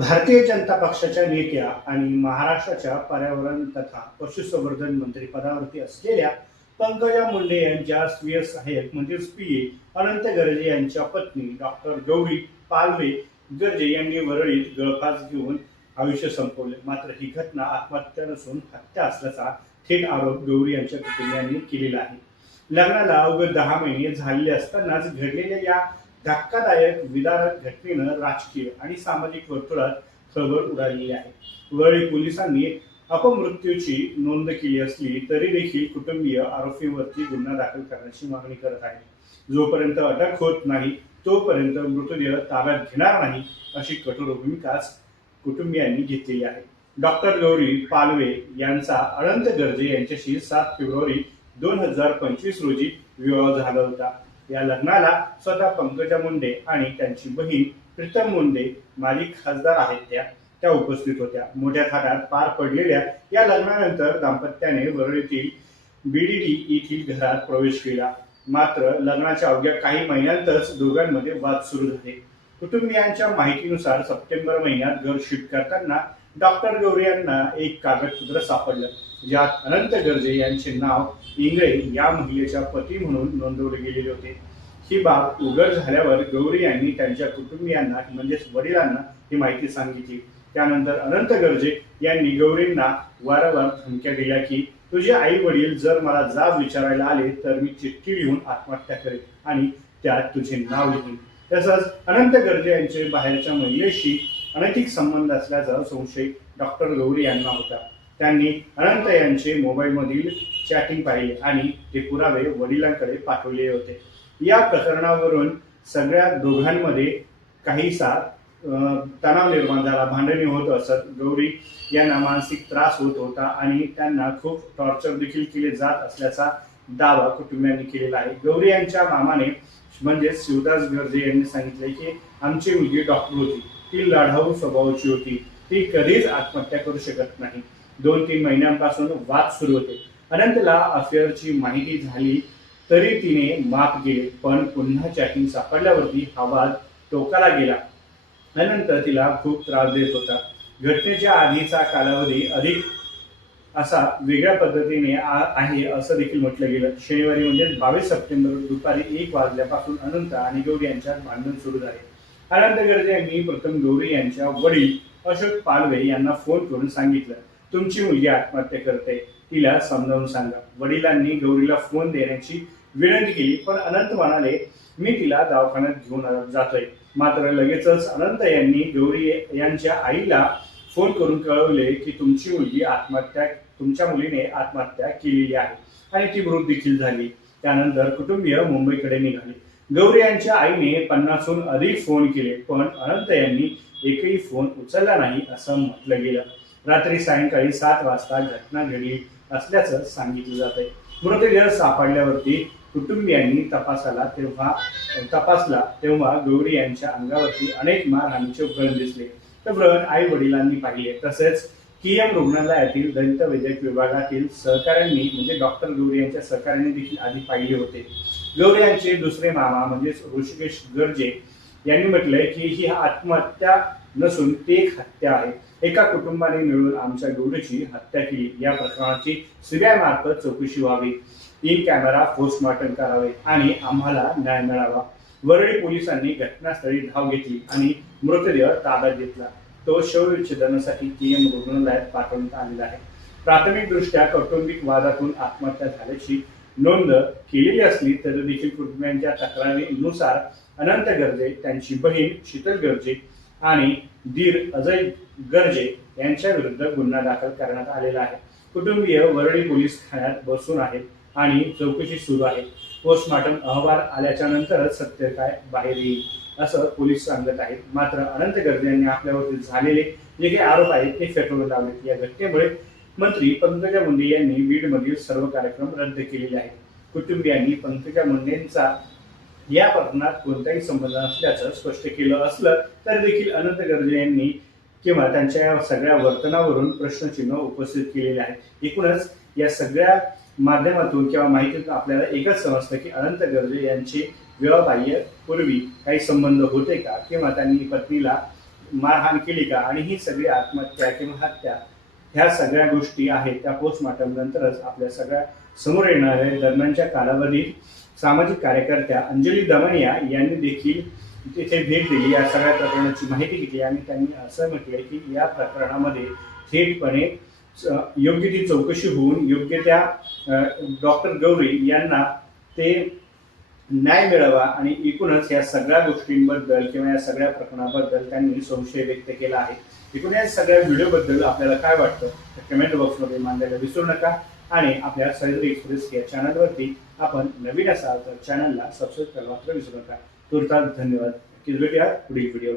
भारतीय जनता पक्षाच्या नेत्या आणि महाराष्ट्राच्या पर्यावरण तथा पशुसंवर्धन मंत्री पदावरती असलेल्या पंकजा मुंडे यांच्या स्वीय सहाय्यक म्हणजेच पी ए अनंत गर्जे यांच्या पत्नी डॉक्टर गौरी पालवे गर्जे यांनी वरळीत गळफास घेऊन आयुष्य संपवले. मात्र ही घटना आत्महत्या नसून हत्या असल्याचा थेट आरोप गौरी यांच्या कुटुंबियांनी केलेला आहे. लग्नाला अवघड दहा महिने झालेले असतानाच घडलेल्या या धक्कादायक विदारक घटनेनं राजकीय आणि सामाजिक वर्तुळात खळबळ उडालेली आहे. वरळी पोलिसांनी अपमृत्यूची नोंद केली असली तरी देखील कुटुंबीय आरोपीवरती गुन्हा दाखल करण्याची मागणी करत आहे जोपर्यंत अटक होत नाही तोपर्यंत मृतदेह ताब्यात घेणार नाही अशी कठोर भूमिकाच कुटुंबियांनी घेतलेली आहे. डॉक्टर गौरी पालवे यांचा अनंत गर्जे यांच्याशी सात फेब्रुवारी दोन हजार पंचवीस रोजी विवाह झाला होता. या लग्नाला स्वतः पंकजा मुंडे आणि त्यांची बहीण प्रीतम मुंडे माजी खासदार आहेत त्या. त्या उपस्थित होत्या. मोठ्या थाटात पार पडलेल्या या लग्नानंतर दाम्पत्याने वरळीतील बीडीडी येथील घरात प्रवेश केला. मात्र लग्नाच्या अवघ्या काही महिन्यांतच दोघांमध्ये वाद सुरू झाले. कुटुंबियांच्या माहितीनुसार सप्टेंबर महिन्यात घर शिफ्ट करताना डॉक्टर गौरी यांना एक कागदपत्र सापडलं. ज्यात अनंत गर्जे यांचे नाव इंगळे या महिलेच्या पती म्हणून नोंदवले गेलेले होते. ही बाब उघड झाल्यावर गौरी यांनी त्यांच्या कुटुंबियांना म्हणजेच वडिलांना ही माहिती सांगितली. त्यानंतर अनंत गर्जे यांनी गौरींना वारंवार धमक्या दिल्या की तुझे आई वडील जर मला जाब विचारायला आले तर मी चिठ्ठी लिहून आत्महत्या करेन आणि त्यात तुझे नाव लिहीन. तसंच अनंत गर्जे यांचे बाहेरच्या महिलेशी अनैतिक संबंध असल्याचा संशय डॉक्टर गौरी यांना होता. त्यांनी अनंत यांचे मोबाईलमधील चॅटिंग पाहिले आणि ते पुरावे वडिलांकडे पाठवले होते. या प्रकरणावरून सगळ्या दोघांमध्ये काहीसा तणाव निर्माण झाला भांडणे होत असत. गौरी यांना मानसिक त्रास होत होता आणि त्यांना खूप टॉर्चर देखील केले जात असल्याचा दावा कुटुंबियांनी केलेला आहे. गौरी यांच्या मामाने म्हणजेच शिवदास गर्जे यांनी सांगितले की आमची मुलगी डॉक्टर होती. ती लढाऊ स्वभावाची होती. ती कधीच आत्महत्या करू शकत नाही. दोन तीन महिन्यांपासून वाद सुरू होते. अनंतला अफेअरची माहिती झाली तरी तिने माप केले पण पुन्हा चॅटिंग सापडल्यावरती हा वाद टोकाला गेला. त्यानंतर तिला खूप त्रास देत होता. घटनेच्या आधीचा कालावधी अधिक असा वेगळ्या पद्धतीने आहे असं देखील म्हटलं गेलं. शनिवारी म्हणजे बावीस सप्टेंबर दुपारी एक वाजल्यापासून अनंत आणि गौरी यांच्यात भांडण सुरू झाले. अनंत गर्जे यांनी प्रथम गौरी यांच्या वडील अशोक पालवे यांना फोन करून सांगितलं तुमची मुलगी आत्महत्या करते. तिला समजावून सांगा. वडिलांनी गौरीला फोन देण्याची विनंती केली पण अनंत म्हणाले मी तिला दवाखान्यात घेऊन जातोय. मात्र लगेचच अनंत यांनी गौरी यांच्या आईला फोन करून कळवले की तुमची मुलगी आत्महत्या तुमच्या मुलीने आत्महत्या केलेली आहे आणि ती मृत देखील झाली. त्यानंतर कुटुंबीय मुंबईकडे निघाले. गौरी यांच्या आईने पन्नासहून अधिक फोन केले पण अनंत यांनी एकही फोन उचलला नाही असं म्हटलं गेलं. रात्री सायंकाळी सात वाजता घटना घडली असल्याचं सांगितलं जात आहे मृतदेह सापडल्यावरती कुटुंबियांनी तपासाला तेव्हा तपासला तेव्हा गौरी यांच्या अंगावरती अनेक मारहाणीचे व्रण दिसले. तर व्रण आई वडिलांनी पाहिले. तसेच किएम रुग्णालयातील दंत वैद्यक विभागातील सहकाऱ्यांनी म्हणजे डॉक्टर गौरी यांच्या सहकाऱ्यांनी देखील आधी पाहिले होते. गौरी यांचे दुसरे मामा म्हणजेच ऋषिकेश गर्जे यांनी म्हटलंय की ही आत्महत्या नसून ती एक हत्या आहे. एका कुटुंबाने मिळून आमच्या गौरीची हत्या केली. या प्रकरणाची सीबीआय मार्फत चौकशी व्हावी. इन कॅमेरा पोस्टमॉर्टम करावे आणि आम्हाला न्याय मिळावा. वरळी पोलिसांनी घटनास्थळी धाव घेतली आणि मृतदेह ताब्यात घेतला. तो शवविच्छेदनासाठी केएम रुग्णालयात पाठवण्यात आलेला आहे. प्राथमिक दृष्ट्या कौटुंबिक वादातून आत्महत्या झाल्याची नोंद केलेली असली तरी देखील कुटुंबियांच्या तक्रारीनुसार अनंत गर्जे त्यांची बहीण शीतल गर्जे आणि दीर अजय गर्जे यांच्या विरुद्ध गुन्हा दाखल करण्यात आलेला आहे. कुटुंबीय वरळी पोलीस ठाण्यात बसून आहेत. आणि चौकशी सुरू आहे. पोस्टमॉर्टम अहवाल आल्याच्या नंतरच सत्य काय बाहेर येईल असं पोलीस सांगत आहेत. मात्र अनंत गर्जे यांनी आपल्यावरती झालेले जे काही आरोप आहेत ते फेटाळून लावलेत. या घटनेमुळे मंत्री पंकजा मुंडे यांनी बीडमधील सर्व कार्यक्रम रद्द केलेले आहेत. कुटुंबियांनी पंकजा मुंडेंचा या प्रकरणात कोणताही संबंध नसल्याचं स्पष्ट केलं असलं तर देखील अनंत गर्जे यांनी किंवा त्यांच्या या सगळ्या वर्तनावरून प्रश्नचिन्ह उपस्थित केलेले आहे एकूणच या सगळ्या माध्यमातून किंवा माहितीतून आपल्याला एकच समजतं की अनंत गर्जे यांचे विवाहबाह्य पूर्वी काही संबंध होते का? किंवा त्यांनी पत्नीला मारहाण केली का? आणि ही सगळी आत्महत्या किंवा हत्या ह्या सगळ्या गोष्टी आहेत त्या पोस्टमॉर्टम नंतरच आपल्या सगळ्या समोर येणाऱ्या दरम्यानच्या कालावधीत सामाजिक कार्यकर्त्या अंजली दमनिया यांनी देखील तिथे भेट दिली. या सगळ्या प्रकरणाची माहिती घेतली आणि त्यांनी असं म्हटलंय की या प्रकरणामध्ये थेटपणे योग्य ती चौकशी होऊन योग्य त्या डॉक्टर गौरी यांना ते न्याय मिळावा आणि एकूणच या सगळ्या गोष्टींबद्दल किंवा या सगळ्या प्रकरणाबद्दल त्यांनी संशय व्यक्त केला आहे. एकूण या सगळ्या व्हिडिओबद्दल आपल्याला काय वाटतं? तर कमेंट बॉक्समध्ये मांडायला विसरू नका आणि आपल्या सह्याद्री एक्सप्रेस या चॅनलवरती आपण नवीन असाल तर चॅनलला सबस्क्राईब करायला मात्र विसरू नका. तुर्तास धन्यवाद. की भेटूया पुढील व्हिडिओ